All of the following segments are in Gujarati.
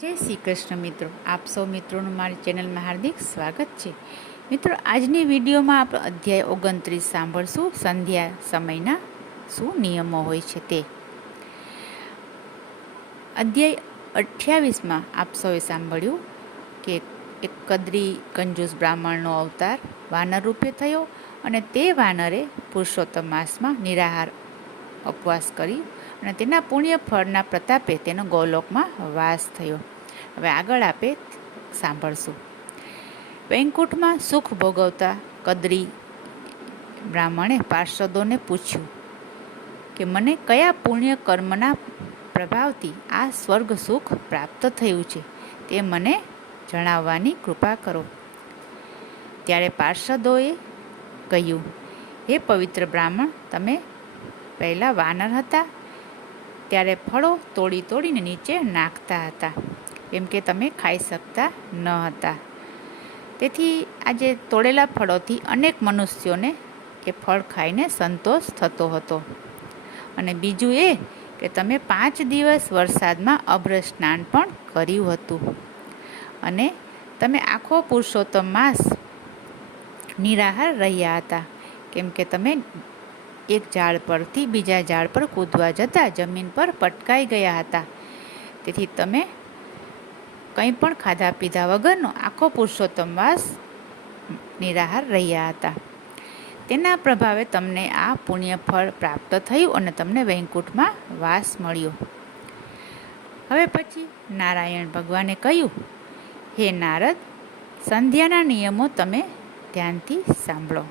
જય શ્રી કૃષ્ણ મિત્રો, આપ સૌ મિત્રોનું મારી ચેનલમાં હાર્દિક સ્વાગત છે. મિત્રો, આજની વિડીયોમાં આપણે અધ્યાય 29 સાંભળશું. સંધ્યા સમયના શું નિયમો હોય છે તે. અધ્યાય 28માં આપ સૌએ સાંભળ્યું કે એક કદરી કંજૂસ બ્રાહ્મણનો અવતાર વાનર રૂપે થયો અને તે વાનરે પુરુષોત્તમ માસમાં નિરાહાર ઉપવાસ કરી અને તેના પુણ્ય ફળના પ્રતાપે તેનો ગોલોકમાં વાસ થયો. હવે આગળ આપે સાંભળશું. વૈકુંઠમાં સુખ ભોગવતા કદરી બ્રાહ્મણે પાર્ષદોને પૂછ્યું કે મને કયા પુણ્ય કર્મના પ્રભાવથી આ સ્વર્ગ સુખ પ્રાપ્ત થયું છે તે મને જણાવવાની કૃપા કરો. ત્યારે પાર્ષદોએ કહ્યું, હે પવિત્ર બ્રાહ્મણ, તમે પહેલાં વાનર હતા ત્યારે ફળો તોડીને નીચે નાખતા હતા, કેમ કે તમે ખાઈ શકતા ન હતા. તેથી આજે તોડેલા ફળોથી અનેક મનુષ્યોને એ ફળ ખાઈને સંતોષ થતો હતો. અને બીજું એ કે તમે 5 દિવસ વરસાદમાં અભ્ર સ્નાન પણ કર્યું હતું અને તમે આખો પુરુષોત્તમ માસ નિરાહાર રહ્યા હતા, કેમ કે તમે એક ઝાડ પરથી બીજા ઝાડ પર કૂદવા જતાં જમીન પર પટકાઈ ગયા હતા. તેથી તમે કંઈ પણ ખાધા પીધા વગરનો આખો પુરુષોત્તમ માસ નિરાહાર રહ્યા હતા. તેના પ્રભાવે તમને આ પુણ્ય ફળ પ્રાપ્ત થયું અને તમને વૈકુંઠમાં વાસ મળ્યો. હવે પછી નારાયણ ભગવાને કહ્યું, હે નારદ, સંધ્યાના નિયમો તમે ધ્યાનથી સાંભળો.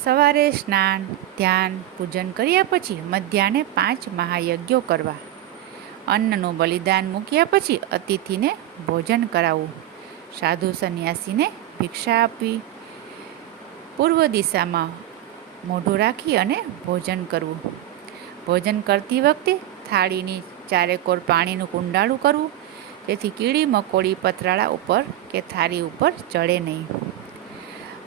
સવારે સ્નાન, ધ્યાન, પૂજન કર્યા પછી મધ્યાહ્ને 5 મહાયજ્ઞો કરવા. અન્નનું બલિદાન મૂક્યા પછી અતિથિને ભોજન કરાવવું. સાધુ સંન્યાસીને ભિક્ષા આપવી. પૂર્વ દિશામાં મોઢું રાખી અને ભોજન કરવું. ભોજન કરતી વખતે થાળીની ચારેકોર પાણીનું કુંડાળું કરવું, જેથી કીડી મકોડી પતરાળા ઉપર કે થાળી ઉપર ચડે નહીં.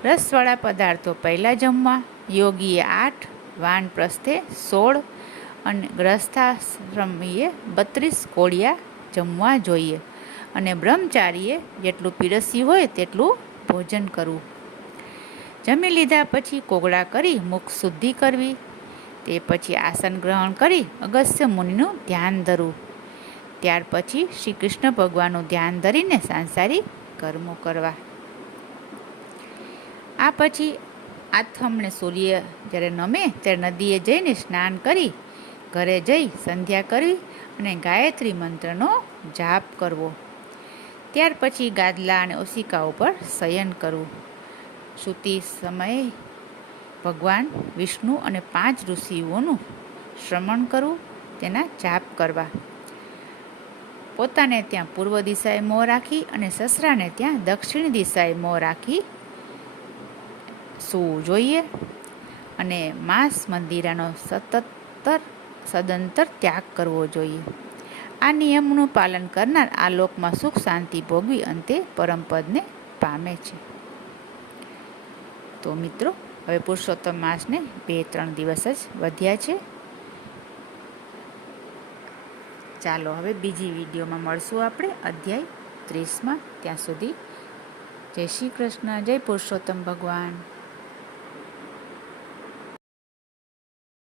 રસવાળા પદાર્થો પહેલાં જમવા. યોગીએ 8, વાનપ્રસ્થે 16 અને ગ્રસ્થાશ્રમીએ 32 કોળિયા જમવા જોઈએ અને બ્રહ્મચારીએ જેટલું પીરસ્યું હોય તેટલું ભોજન કરવું. જમી લીધા પછી કોગળા કરી મુખ શુદ્ધિ કરવી. તે પછી આસન ગ્રહણ કરી અગસ્ત્ય મુનિનું ધ્યાન ધરવું. ત્યાર પછી શ્રી કૃષ્ણ ભગવાનનું ધ્યાન ધરીને સાંસારિક કર્મો કરવા. આ પછી આથમણે સૂર્ય જ્યારે નમે ત્યારે નદીએ જઈને સ્નાન કરી ઘરે જઈ સંધ્યા કરવી અને ગાયત્રી મંત્રનો જાપ કરવો. ત્યાર પછી ગાદલા અને ઓશિકા ઉપર શયન કરવું. સૂતી સમયે ભગવાન વિષ્ણુ અને 5 ઋષિઓનું શ્રવણ કરવું, તેના જાપ કરવા. પોતાને ત્યાં પૂર્વ દિશાએ મોં રાખી અને સસરાને ત્યાં દક્ષિણ દિશાએ મોં રાખી સૂવું જોઈએ અને માંસ મંદિરાનો સદંતર ત્યાગ કરવો જોઈએ. આ નિયમનું પાલન કરનાર આ લોકમાં સુખ શાંતિ ભોગવી અંતે પરમપદને પામે છે. તો મિત્રો, હવે પુરુષોત્તમ માસને 2-3 દિવસ જ વધ્યા છે. ચાલો હવે બીજી વિડીયોમાં મળશું આપણે અધ્યાય 30માં. ત્યાં સુધી જય શ્રી કૃષ્ણ, જય પુરુષોત્તમ ભગવાન.